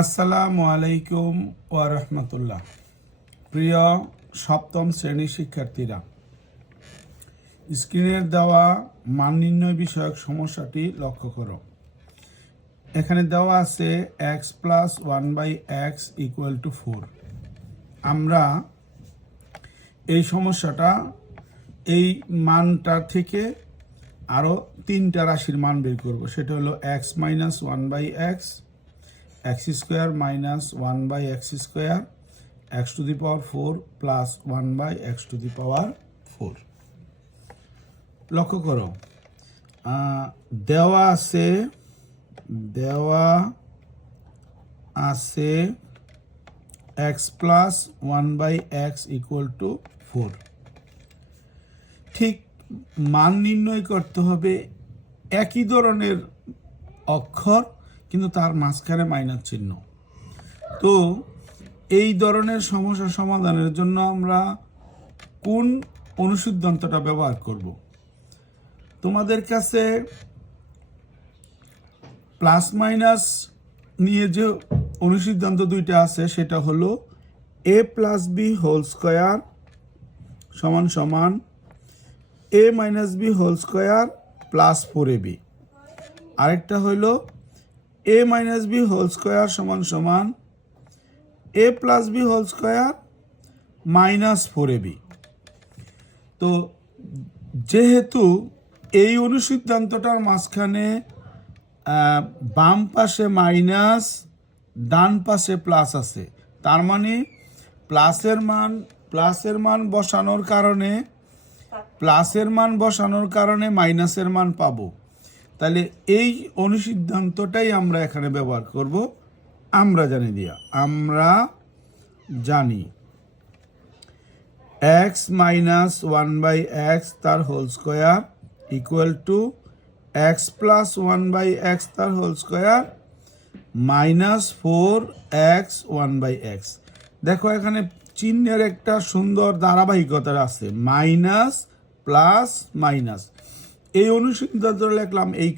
আসসালামু আলাইকুম ওয়া রাহমাতুল্লাহ। প্রিয় সপ্তম শ্রেণীর শিক্ষার্থীরা, স্ক্রিনের দেওয়া মান নির্ণয় বিষয়ক সমস্যাটি লক্ষ্য করো। এখানে দেওয়া আছে x plus 1/x equal to 4। আমরা এই সমস্যাটা এই মানটার থেকে আরও তিনটা রাশির মান বের করব। সেটা হলো x minus 1/x, x square minus 1/x square, x to the power 4 plus 1/x to the power 4। লক্ষ্য করো, দেওয়া আছে x plus 1/x equal to 4। ঠিক মান নির্ণয় করতে হবে একই ধরনের অক্ষর, কিন্তু তার মাঝখানে মাইনাস চিহ্ন। তো এই ধরনের সমস্যা সমাধানের জন্য আমরা কোন অনুসিদ্ধান্তটা ব্যবহার করব? তোমাদের কাছে প্লাস মাইনাস নিয়ে যে অনুসিদ্ধান্ত দুইটা আছে, সেটা হলো a plus B whole square সমান সমান a minus B whole square plus 4ab। আরেকটা হলো a minus B whole square সমান সমান a plus B whole square minus 4ab। তো যেহেতু এই অনুসিদ্ধান্তটার মাঝখানে বাম পাশে মাইনাস, ডান পাশে প্লাস আছে, তার মানে প্লাসের মান বসানোর কারণে মাইনাসের মান পাবো। তাহলে এই অনুসিদ্ধান্তটাই আমরা এখানে ব্যবহার করব। আমরা জানি x মাইনাস 1/x তার whole square equal to x plus 1/x তার whole square minus 4x 1/x। দেখো, এখানে চিহ্নের একটা সুন্দর ধারাবাহিকতা আছে, মাইনাস প্লাস মাইনাস। এই অনুসিদ্ধান্তটা লিখলাম এই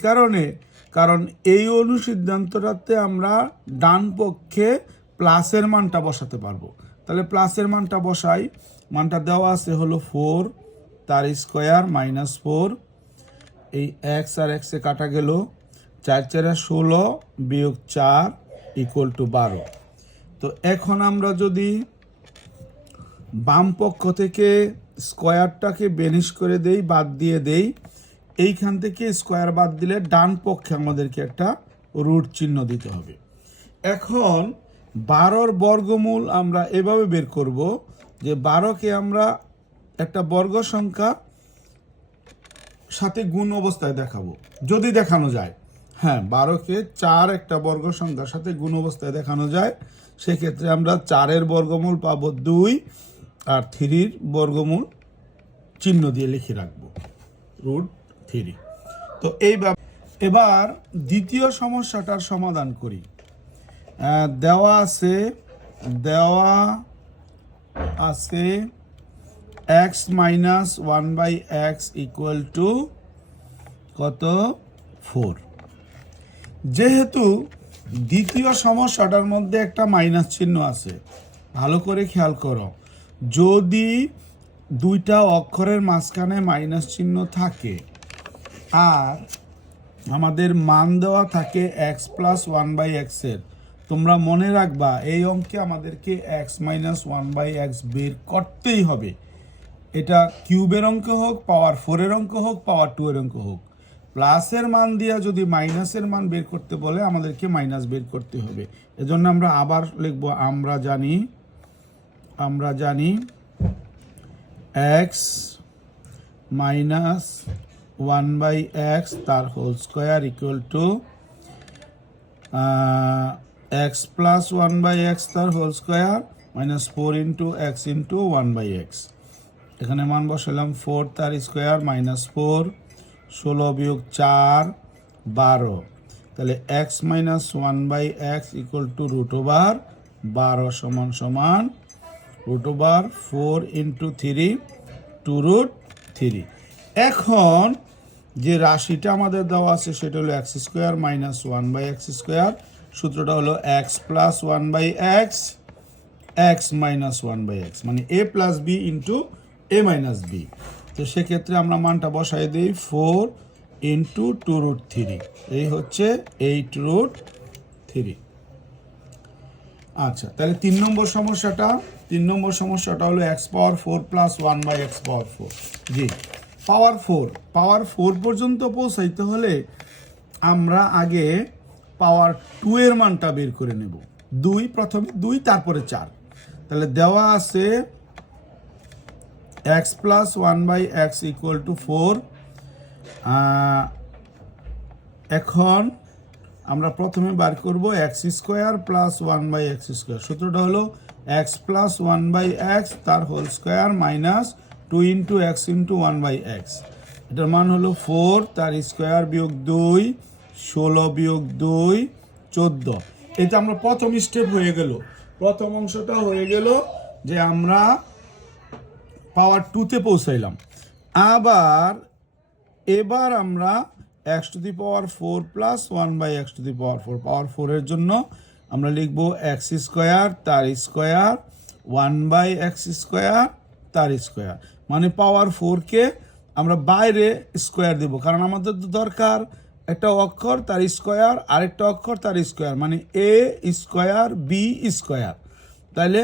কারণ এই অনুসিদ্ধান্তটাতে আমরা ডান পক্ষে প্লাসের মানটা বসাতে পারবো। তাহলে প্লাসের মানটা বসাই। মানটা দেওয়া আছে হলো 4 তার স্কোয়ার মাইনাস 4। এই এক্স আর এক্সে কাটা গেল, 4 4 16 বিয়োগ 4 ইকুয়াল টু 12। তো এখন আমরা যদি বাম পক্ষ থেকে স্কোয়ারটাকে বেনিশ করে দেই, বাদ দিয়ে দেই, এইখান থেকে স্কোয়ার বাদ দিলে ডান পক্ষে আমাদেরকে একটা রুট চিহ্ন দিতে হবে। এখন 12র বর্গমূল আমরা এভাবে বের করব যে 12কে আমরা একটা বর্গ সংখ্যা সাথে গুণ অবস্থায় দেখাবো, যদি দেখানো যায়। হ্যাঁ, 12কে 4 একটা বর্গ সংখ্যার সাথে গুণ অবস্থায় দেখানো যায়। সেক্ষেত্রে আমরা 4-এর বর্গমূল পাবো 2, আর 3-র বর্গমূল চিহ্ন দিয়ে লিখে রাখবো √3। তো এবার দ্বিতীয় সমস্যাটার সমাধান করি। দেওয়া আছে x minus 1/x equal to কত? 4। যেহেতু দ্বিতীয় সমস্যাটার মধ্যে একটা মাইনাস চিহ্ন আছে, ভালো করে খেয়াল করো, যদি দুইটা অক্ষরের মাঝখানে মাইনাস চিহ্ন থাকে আর আমাদের মান দেওয়া থাকে x প্লাস 1/x এর, তোমরা মনে রাখবা এই অঙ্কে আমাদেরকে x মাইনাস 1/x বের করতেই হবে। এটা কিউবের অঙ্ক হোক, পাওয়ার 4-এর অঙ্ক হোক, পাওয়ার 2-এর অঙ্ক হোক, প্লাসের মান দিয়া যদি মাইনাসের মান বের করতে বলে আমাদেরকে মাইনাস বের করতে হবে। এজন্য আমরা আবার লিখব, আমরা জানি x মাইনাস 1/x তার whole square equal to x plus 1/x তার whole square minus 4 into x into 1/x। এখানে মান বসালাম 4 তার স্কোয়ার মাইনাস 4, 16 বিয়োগ 4 12। তাহলে x minus 1/x equal to √12 সমান সমান √4 ইন্টু 3 2√3। এখন যে রাশিটা আমাদের দেওয়া আছে সেটা হলো x square minus 1/x square সূত্রটা হলো X plus one by X X minus one by X, মানে A plus B into A minus B. তো সেক্ষেত্রে আমরা মানটা বসাই দিই 4 ইন্টু 2√3, এই হচ্ছে 8√3। আচ্ছা, তাহলে 3 নম্বর সমস্যাটা হলো x power 4 plus 1 by x power 4। জি, পাওয়ার 4 পর্যন্ত পৌঁছাইতে হলে আমরা আগে পাওয়ার 2 এর মানটা বের করে নেব। প্রথমে 2 তারপরে 4। তাহলে দেওয়া আছে X plus 1 by X equal to 4। এখন আমরা প্রথমে বার করব X square plus 1 by x square. সূত্রটা হলো এক্স প্লাস 1 বাই এক্স তার whole square minus 2 into X into 1 by X. এটার মান হলো 4, তার স্কোয়ার বিয়োগ 2, 16 বিয়োগ 2, 14। এটা আমরা প্রথম স্টেপ হয়ে গেল, প্রথম অংশটা হয়ে গেল যে আমরা পাওয়ার 2-তে পৌঁছাইলাম। এবার আমরা x to the power 4 plus 1 by x to the power 4, power 4 এর জন্য আমরা লিখব এক্স স্কোয়ার তার স্কোয়ার 1 বাই এক্স স্কোয়ার তার স্কোয়ার, মানে পাওয়ার 4কে আমরা বাইরে স্কোয়ার দেব, কারণ আমাদের তো দরকার একটা অক্ষর তার স্কোয়ার, আরেকটা অক্ষর তার স্কোয়ার, মানে এ স্কোয়ার বি স্কোয়ার। তাইলে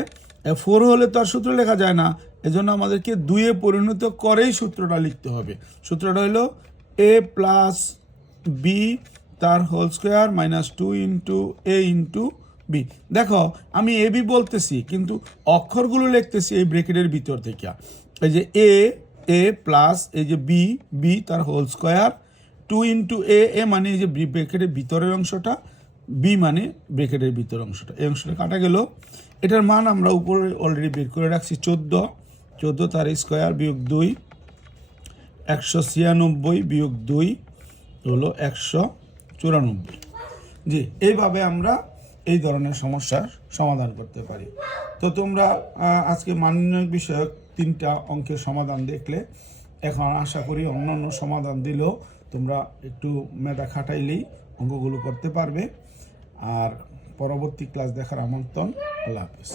4 হলে তো আর সূত্র লেখা যায় না, এজন্য আমাদেরকে 2-এ পরিণত করেই সূত্রটা লিখতে হবে। সূত্রটা হলো এ প্লাস বি তার হোল স্কোয়ার মাইনাস 2 ইন্টু এ ইন্টু বি। দেখো আমি এ বি বলতেছি কিন্তু অক্ষরগুলো লিখতেছি এই ব্রেকেটের ভিতর থেকে। এই যে এ প্লাস এই যে বি তার হোল স্কোয়ার 2 ইন্টু এ মানে এই যে ব্রেকেটের ভিতরের অংশটা, বি মানে ব্রেকেটের ভিতরের অংশটা, এই অংশটা কাটা গেল। এটার মান আমরা উপরে অলরেডি বের করে রাখছি 14 তার স্কোয়ার বিয়োগ 2, 196 বিয়োগ 2 হলো 194। জি, এইভাবে আমরা এই ধরনের সমস্যার সমাধান করতে পারি। তো তোমরা আজকে মান নির্ণয় বিষয়ক 3টা অঙ্কের সমাধান দেখলে, এখন আশা করি অন্যান্য সমাধান দিলেও তোমরা একটু মেধা খাটাইলেই অঙ্কগুলো করতে পারবে। আর পরবর্তী ক্লাস দেখার আমন্ত্রণ। আল্লাহ হাফেজ।